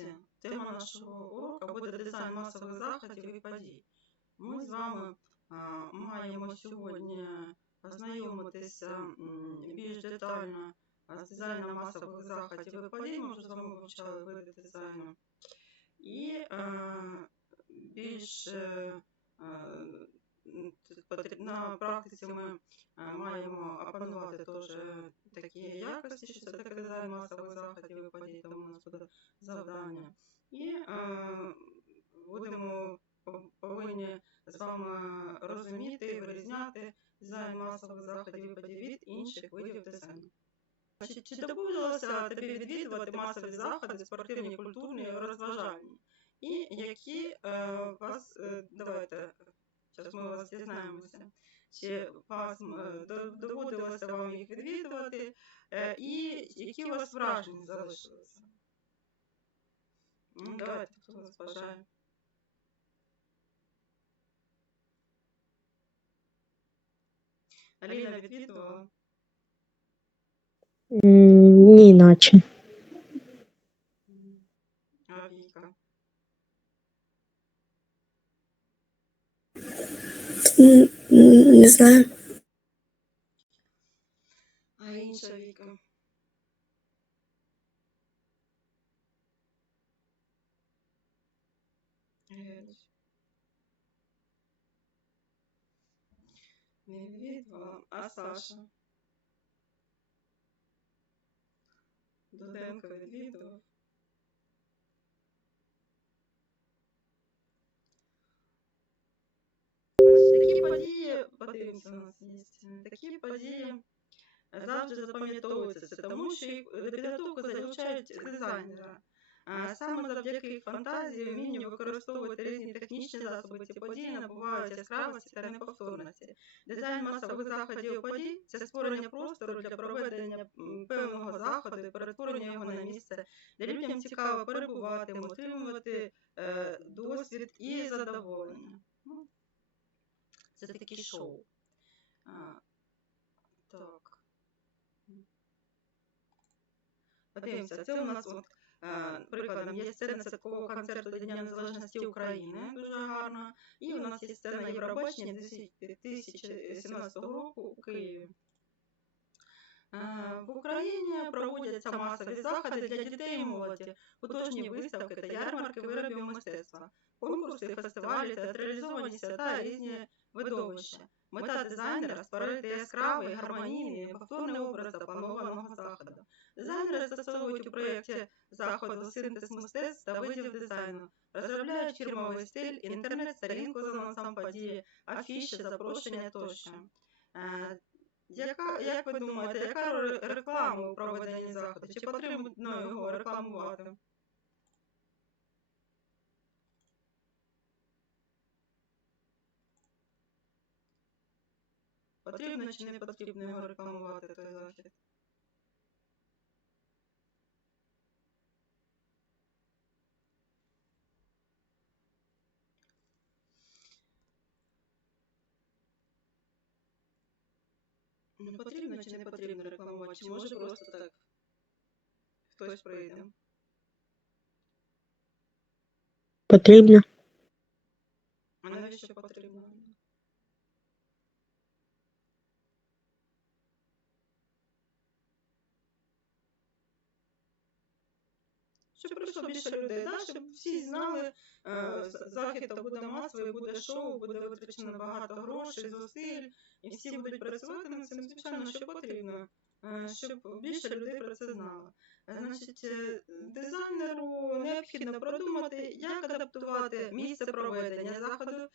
занятті. Тема нашого уроку буде дизайн масових заходів і подій. Ми з вами маємо сьогодні ознайомитися більш детально з дизайном масових заходів і подій. Ми вже з вами вивчали види дизайну. І більш на практиці ми е, маємо опанувати теж такі якості, що це таке дизайн масових заходів і подій, тому у нас буде завдання. І е, будемо повинні з вами розуміти, вирізняти дизайн масових заходів і подій від інших видів дизайну. Значить, чи доводилося тобі відвідувати масові заходи, спортивні, культурні, розважальні? І які е, вас, е, давайте, зараз ми вас дізнаємося, чи вас е, доводилося вам їх відвідувати, е, і які у вас враження залишилися? Ну, давайте, хто вас бажає. Аліна відвідувала? Ні, наче. А Віка? М, м, Не знаю. А інша Віка? Геть. Не відвідувала. А Саша? Дуденко відвідував? Значить, такі події, є. Такі події завжди запам'ятовуються, це тому що їх до підготовки залучають дизайнера. Саме завдяки фантазії, вмінню використовувати різні технічні засоби, ці події набувають яскравості та неповторності. Дизайн масових заходів подій це створення простору для проведення певного заходу і перетворення його на місце, де людям цікаво перебувати, отримувати е, досвід і задоволення. Ну, Це такі шоу. А, так. Подивимося, це у нас от, прикладом є сцена святкового концерту Дня Незалежності України, дуже гарна. І у нас є сцена Євробачення 2017 року у Києві. В Україні проводяться масові заходи для дітей і молоді, художні виставки та ярмарки виробів мистецтва, конкурси, фестивалі, театралізовані свята, різні видовища. Мета дизайнера створити яскравий, гармонійний, і повторний образ запланованого заходу. Дизайнери застосовують у проєкті заходу синтез мистецтв та видів дизайну, розробляють фірмовий стиль, інтернет-сторінку з анонсом події, афіші, запрошення тощо. Е, Яка, як ви думаєте, яка реклама у проведенні заходу? Чи потрібно його рекламувати? Потрібно чи не потрібно його рекламувати той захід? Ну, потрібно чи не потрібно рекламувати? Чи може просто так хтось прийде? Потрібно. Щоб прийшло більше людей, да? щоб всі знали, е, захід буде масовий, буде шоу, буде витрачено багато грошей, зусиль, і всі будуть працювати над цим, звичайно, що потрібно, е, щоб більше людей про це знало. Е, Значить, дизайнеру необхідно продумати, як адаптувати місце проведення заходу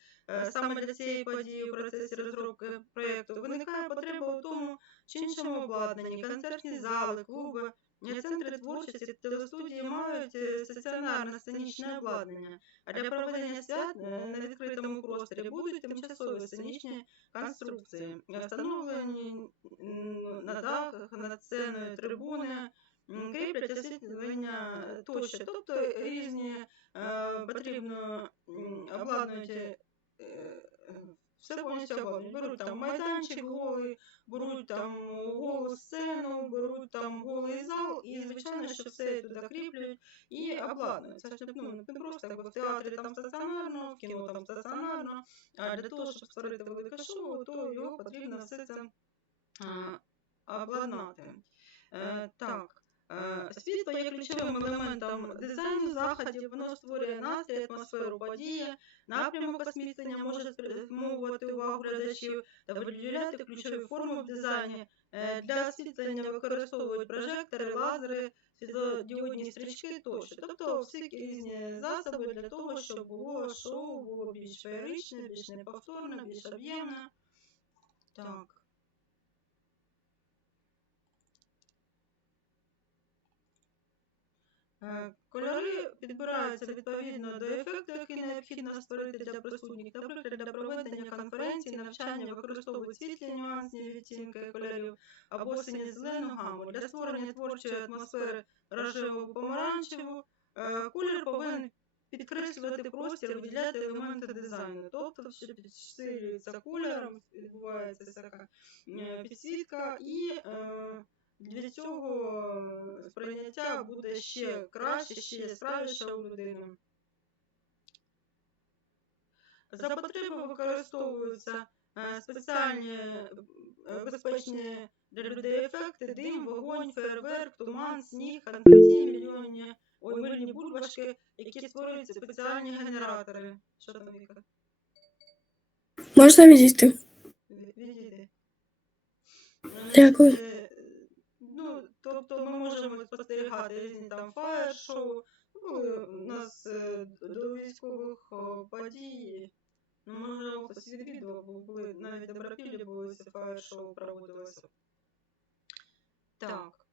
саме для цієї події у процесі розробки проєкту. Виникає потреба у тому чи іншому обладнанні, концертні зали, клуби, е, центри творчості, телестудії мають е, стаціонарне сценічне обладнання, а для проведення свят е, на відкритому просторі будуть тимчасові сценічні конструкції, встановлені на дахах, над сценою трибуни, кріплять освітлення е, тощо. Тобто різні потрібно е, все повністю. Беруть там майданчик голий, беруть там голу сцену, беруть там голий зал, і звичайно, що все туди кріплюють і обладнують. Це ж ну, не просто якби в театрі там стаціонарно, в кіно там стаціонарно, а для того, щоб створити велике шоу, то його потрібно все це обладнати. Е, так. Світло є ключовим елементом дизайну заходів, воно створює настрій, атмосферу події, напрямок освітлення може спрямовувати увагу глядачів та виділяти ключові форми в дизайні. Е, Для освітлення використовують прожектори, лазери, світлодіодні стрічки тощо. Тобто всі різні засоби для того, щоб було шоу було більш феєричне, більш неповторне, більш об'ємне. Так. Кольори підбираються відповідно до ефекту, який необхідно створити для присутніх. Наприклад, для проведення конференції, навчання використовують світлі нюансні відтінки кольорів або синьо-зелену гаму. Для створення творчої атмосфери рожеву помаранчеву е, колір повинен підкреслювати простір, виділяти елементи дизайну. Тобто, що підсилюється кольором, відбувається е, підсвітка і. Е, для цього сприйняття буде ще краще, ще яскравіше у людини. За потреби використовуються е, спеціальні е, безпечні для людей ефекти, дим, вогонь, фейерверк, туман, сніг, конфеті, мільйонні, ой, мильні бульбашки, які створюють спеціальні генератори. Що там, Віка? Можна відійти? Відійди. Дякую. Е, тобто ми можемо спостерігати різні там фаєр-шоу. Ну, у нас е, до військових подій. Ну, можливо, хтось відвідував, були навіть добропілі були, фаєр-шоу проводилися. Так.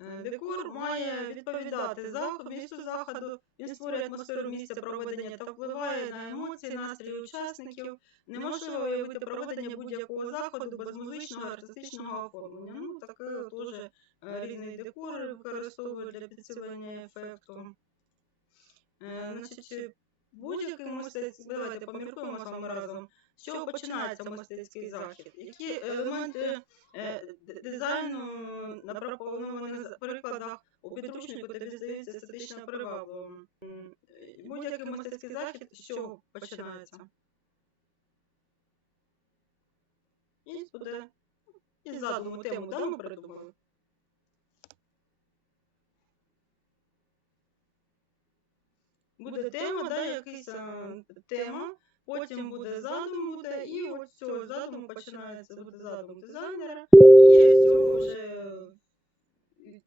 Декор має відповідати заходу, місту заходу, він створює атмосферу місця проведення та впливає на емоції, настрій учасників. Неможливо уявити проведення будь-якого заходу без музичного артистичного оформлення. Ну, таке теж е, різний декор використовують для підсилення ефекту. Е, Значить, будь-який мистецький, давайте поміркуємо з вами разом, з чого починається мистецький захід, які елементи е, дизайну на пропонованих прикладах у підручнику тобі здаються естетично привабливим. Будь-який мистецький захід з чого починається? І буде і задуму тему, да, ми придумали? Буде тема, да, якийсь а, тема, потім буде задум буде, і от цього задуму починається буде задум дизайнера, і з цього вже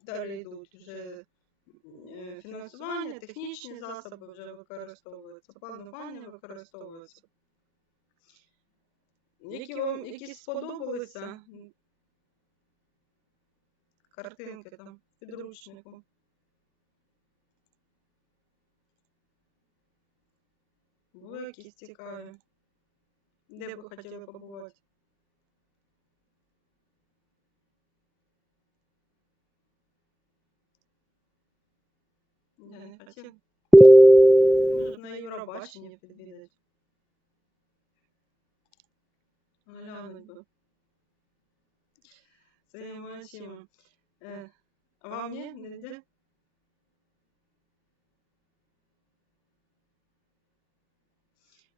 далі йдуть вже е, фінансування, технічні засоби вже використовуються, планування використовуються. Які вам якісь сподобалися? Картинки там підручнику? Були якісь цікаві? Де б ви хотіли побувати? Я не хотів. Може, на Євробачення підвідати. Глянуть би. Своїми очима. Е, а вам ні? Не йде?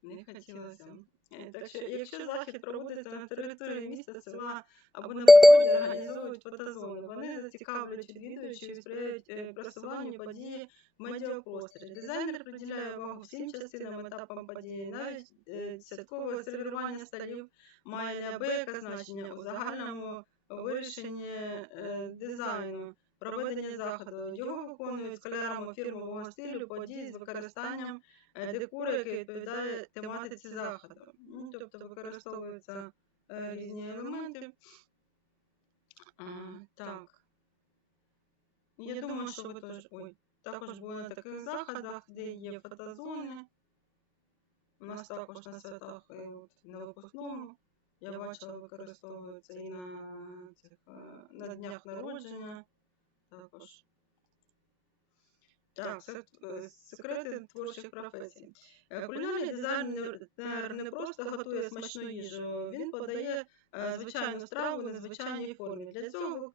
Не хотілося. Е, Так що, якщо захід проводиться на території міста, села або на природі, організовують фотозони. Вони зацікавлюють відвідувачів і сприяють просуванню події в медіапросторі. Дизайнер приділяє увагу всім частинам етапам події. Навіть святкове сервірування столів має неабияке значення у загальному вирішенні е, дизайну. Проведення заходу. Його виконують кольорами фірмового стилю подій з використанням е, декору, який відповідає тематиці заходу. Ну, тобто використовуються е, різні елементи. Так. Я думаю, що ви теж ой, також були на таких заходах, де є фотозони. У нас також на святах і от, на випускному. Я бачила, використовуються і на, цих, е, на днях народження також. Так, е, секрети творчих професій. Е, Кулінарний дизайнер не просто готує смачну їжу, він подає е, звичайну страву в незвичайній формі. Для цього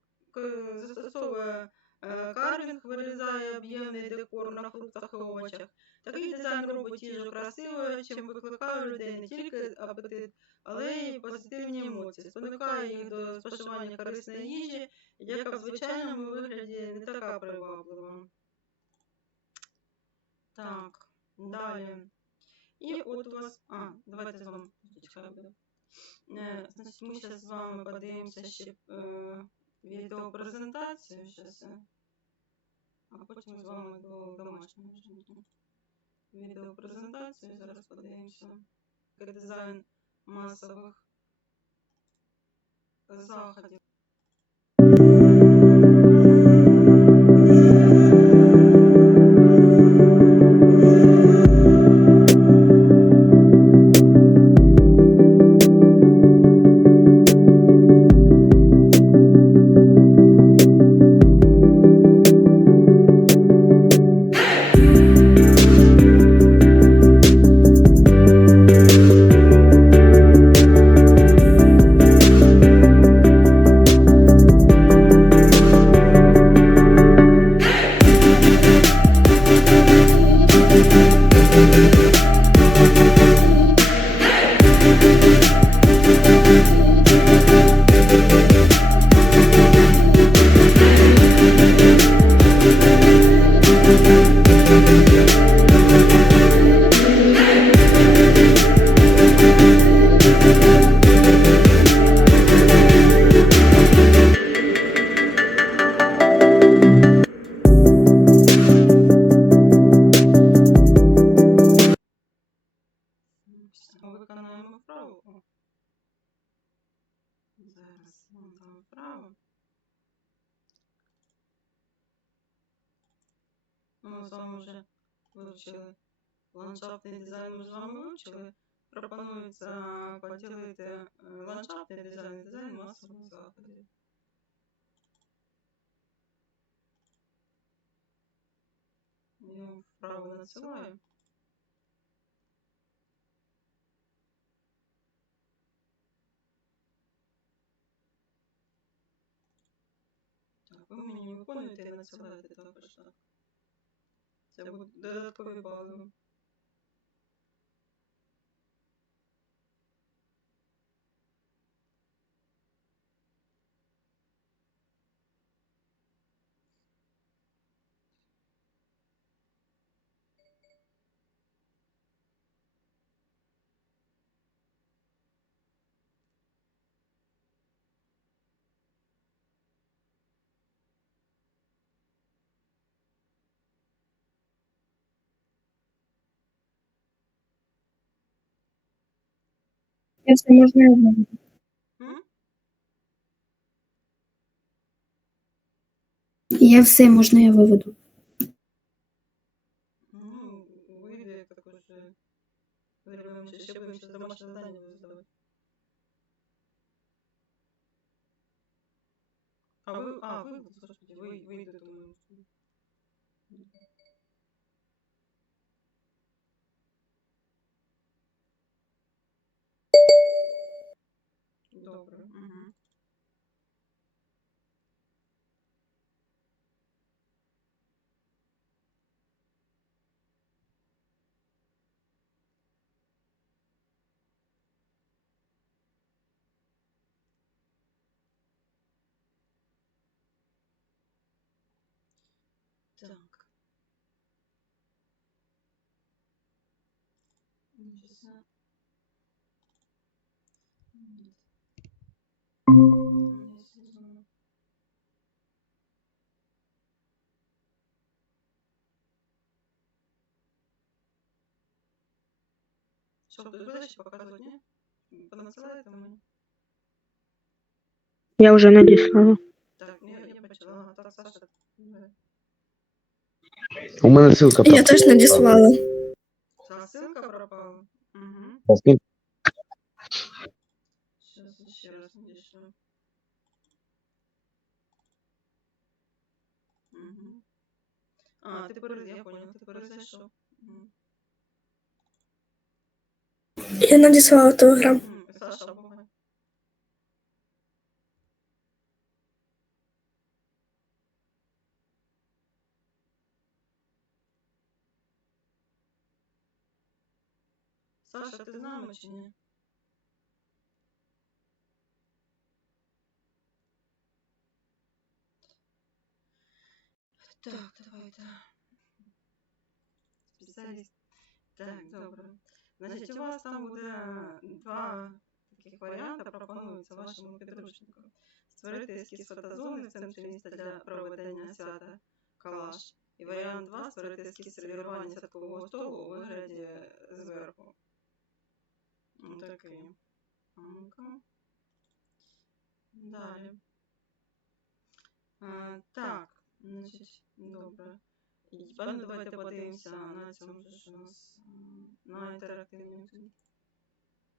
застосовує е, карвінг, вирізає об'ємний декор на фруктах і овочах. Такий дизайн робить їжу красивою, чим викликає у людей не тільки апетит, але й позитивні емоції, спонукає їх до споживання корисної їжі, яка в звичайному вигляді не така приваблива. Так, далі. І от у вас. А, давайте з вами. Е, Значить, ми зараз з вами подивимося ще е, відеопрезентацію. Щас, е, а потім з вами до домашнього вже. Відеопрезентацію. Зараз подивимося. Як Дизайн масових заходів. З вами вже вивчили ландшафтний дизайн, ми з вами вивчили. Пропонується поділити е, ландшафтний дизайн дизайн масових заходів. Я вам вправу надсилаю. Так, ви мені виконуєте і надсилаєте також так. Це будуть додаткові Если можно, я. М? Я все, можна я виведу. Ну, вийде також. е, Зробимо ще, ще будемо ще домашнє завдання роздавати. А ви, а, ви, господи, ви, вийде, думаю. Добре. Угу. Так. Ну, Що, хтось буде ще показувати, ні? Понадсилаєте мені? Я вже надіслала. Так, я, я бачила, ага, так, Саша. е, У мене ссылка Я теж надіслала. Ця ссылка пропала. Угу. пропала. Сейчас ще раз надішлю. Угу. А, ти перез... я понял, ти перезайшов. Мгм. Я надіслала телеграм. Саша, ти з нами чи ні? Так, давайте. Спеціаліст. Так, добре. Значить, у вас там буде два таких варіанти пропонуються вашому підручнику. Створити ескіз фотозони в центрі міста для проведення свята Калаш. І варіант 2 створити ескіз сервірування святкового столу у вигляді зверху. Такий. Далі. А, так, значить, добре. І тепер давайте подивимося на цьому же ж у нас м, на інтерактивному книгі.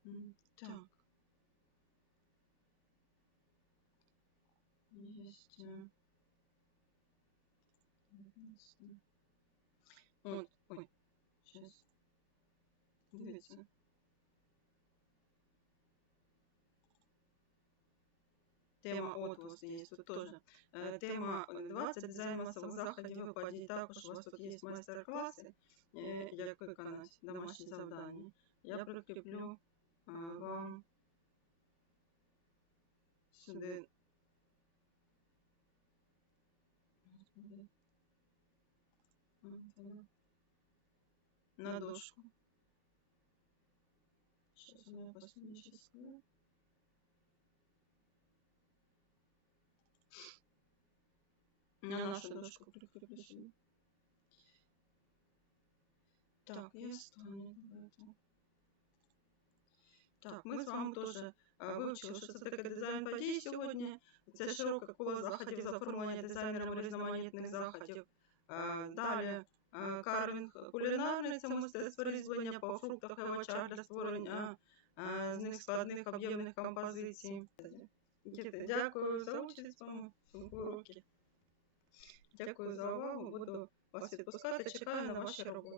М, Так. Есть. э, ясно. От, ой, сейчас. Дивіться. Тема от вас є тут теж. Е, Тема 20 дизайн масових заходів і подій. Також у вас тут є майстер-класи, е, як виконати домашні завдання. Я прикріплю вам сюди. На дошку. Сейчас у меня последнее число. На нашу дошку прикреплю сюда. Так, я стану. Так, ми з вами теж вивчили, що це таке дизайн подій сьогодні. Це широке коло заходів за оформлення дизайнерами різноманітних заходів. Далі карвінг кулінарний, це мистецтво різьблення по фруктах і овочах для створення е, з них складних об'ємних композицій. Дякую за участь вам в уроці. Дякую за увагу. Буду вас відпускати. Чекаю на ваші роботи.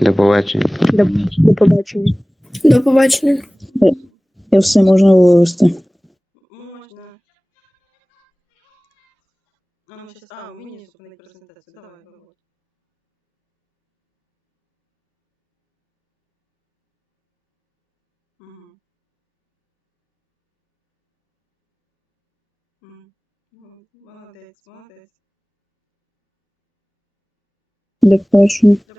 До побачення. До, до побачення. До побачення. Я все можна вивести. Можна. А, ну, сейчас, а, мені зупинить презентацію. Давай, виводь. Угу. М, ну, Молодець, молодець. Побачення. До